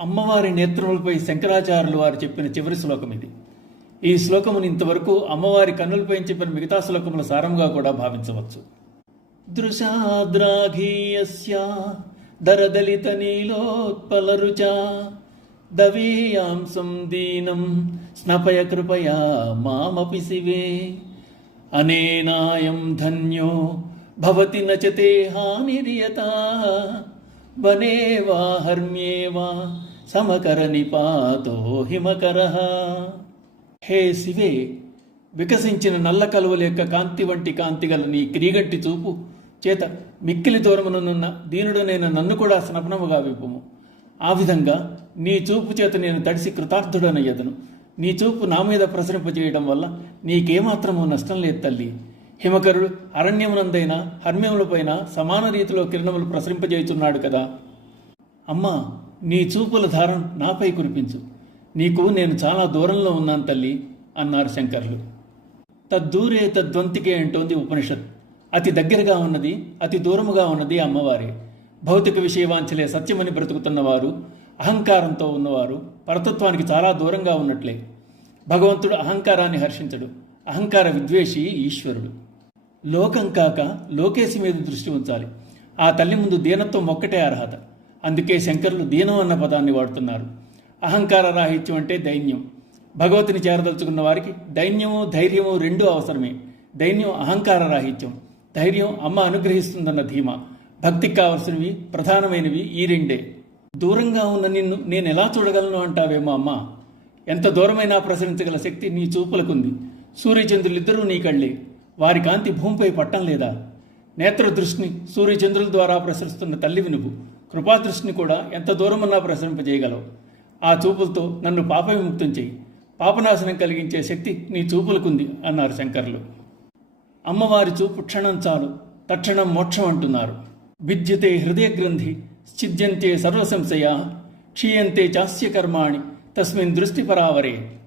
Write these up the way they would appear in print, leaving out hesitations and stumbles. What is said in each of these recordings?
అమ్మవారి నేత్రములపై శంకరాచార్యులు వారు చెప్పిన చివరి శ్లోకం ఇది. ఈ శ్లోకమును ఇంతవరకు అమ్మవారి కన్నులపై చెప్పిన మిగతా శ్లోకముల సారంగా కూడా భావించవచ్చు. దృశాద్రాఘీయస్య దరదలిత నీలోత్పలరుచా దవీయాంసం దీనం స్నపయ కృపయా మామపి శివే అనేనాయం ధన్యో భవతి నచతే హానిరియతా వనే వా హర్మ్యే వా సమకర నిపాతో హిమకరః. హే శివే, వికసించిన నల్ల కలువల యొక్క కాంతి వంటి కాంతి గల నీ క్రీగంటి చూపు చేత మిక్కిలి దూరమునున్న దీనుడనైన నన్ను కూడా స్నపనముగా విప్పుము. ఆ విధంగా నీ చూపు చేత నేను తడిసి కృతార్థుడనయ్యదను. నీ చూపు నా మీద ప్రసరింపజేయడం వల్ల నీకేమాత్రమూ నష్టం లేదు తల్లి. హిమకరుడు అరణ్యమునందైనా హర్మ్యములపైన సమాన రీతిలో కిరణములు ప్రసరింపజేయుచున్నాడు కదా. అమ్మా, నీ చూపుల ధారం నాపై కురిపించు. నీకు నేను చాలా దూరంలో ఉన్నాను తల్లి అన్నారు శంకరులు. తద్దూరే తద్వంతికే అంటోంది ఉపనిషత్. అతి దగ్గరగా ఉన్నది, అతి దూరముగా ఉన్నది అమ్మవారే. భౌతిక విషయవాంఛలే సత్యమని బ్రతుకుతున్నవారు, అహంకారంతో ఉన్నవారు పరతత్వానికి చాలా దూరంగా ఉన్నట్లే. భగవంతుడు అహంకారాన్ని హర్షించడు. అహంకార విద్వేషి ఈశ్వరుడు. లోకం కాక లోకేశి మీద దృష్టి ఉంచాలి. ఆ తల్లి ముందు దీనత్వం ఒక్కటే అర్హత. అందుకే శంకరులు దీనం అన్న పదాన్ని వాడుతున్నారు. అహంకార రాహిత్యం అంటే దైన్యం. భగవతిని చేరదలుచుకున్న వారికి దైన్యము ధైర్యము రెండూ అవసరమే. దైన్యం అహంకార రాహిత్యం, ధైర్యం అమ్మ అనుగ్రహిస్తుందన్న ధీమా. భక్తికి కావలసినవి ప్రధానమైనవి ఈ రెండే. దూరంగా ఉన్న నిన్ను నేను ఎలా చూడగలను అంటావేమో అమ్మా. ఎంత దూరమైనా ప్రసరించగల శక్తి నీ చూపులకుంది. సూర్యచంద్రులిద్దరూ నీ కళ్ళే. వారి కాంతి భూమిపై పట్టం లేదా? నేత్రదృష్టిని సూర్యచంద్రుల ద్వారా ప్రసరిస్తున్న తల్లివి నువ్వు. కృపాదృష్టిని కూడా ఎంత దూరమన్నా ప్రసరింపజేయగలవు. ఆ చూపులతో నన్ను పాప విముక్తం చేయి. పాపనాశనం కలిగించే శక్తి నీ చూపులకుంది అన్నారు శంకరులు. అమ్మవారి చూపు క్షణం చాలు, తక్షణం మోక్షం అంటున్నారు. విద్యతే హృదయ గ్రంథి ఛిద్యంతే సర్వసంశయా క్షీయంతే చాస్య కర్మాణి తస్మిన్ దృష్టి పరావరే.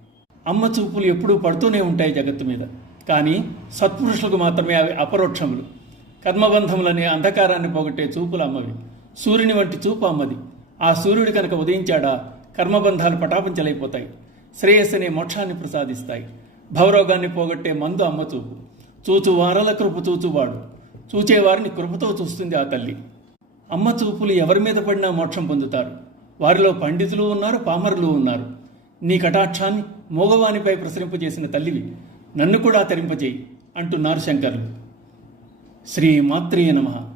అమ్మ చూపులు ఎప్పుడూ పడుతూనే ఉంటాయి జగత్తు మీద. కానీ సత్పురుషులకు మాత్రమే అవి అపరోక్షములు. కర్మబంధములనే అంధకారాన్ని పోగొట్టే చూపులు అమ్మవి. సూర్యుని వంటి చూపు అమ్మది. ఆ సూర్యుడి కనుక ఉదయించాడా కర్మబంధాలు పటాపంచలైపోతాయి. శ్రేయస్సు అనే మోక్షాన్ని ప్రసాదిస్తాయి. భవరోగాన్ని పోగొట్టే మందు అమ్మ చూపు. చూచువారల కృప చూచువాడు. చూచేవారిని కృపతో చూస్తుంది ఆ తల్లి. అమ్మ చూపులు ఎవరి మీద పడినా మోక్షం పొందుతారు. వారిలో పండితులు ఉన్నారు, పామరులు ఉన్నారు. నీ కటాక్షాన్ని మోగవానిపై ప్రసరింపజేసిన తల్లివి, నన్ను కూడా తరింపజేయి అంటున్నారు శంకరులు. శ్రీమాత్రే నమః.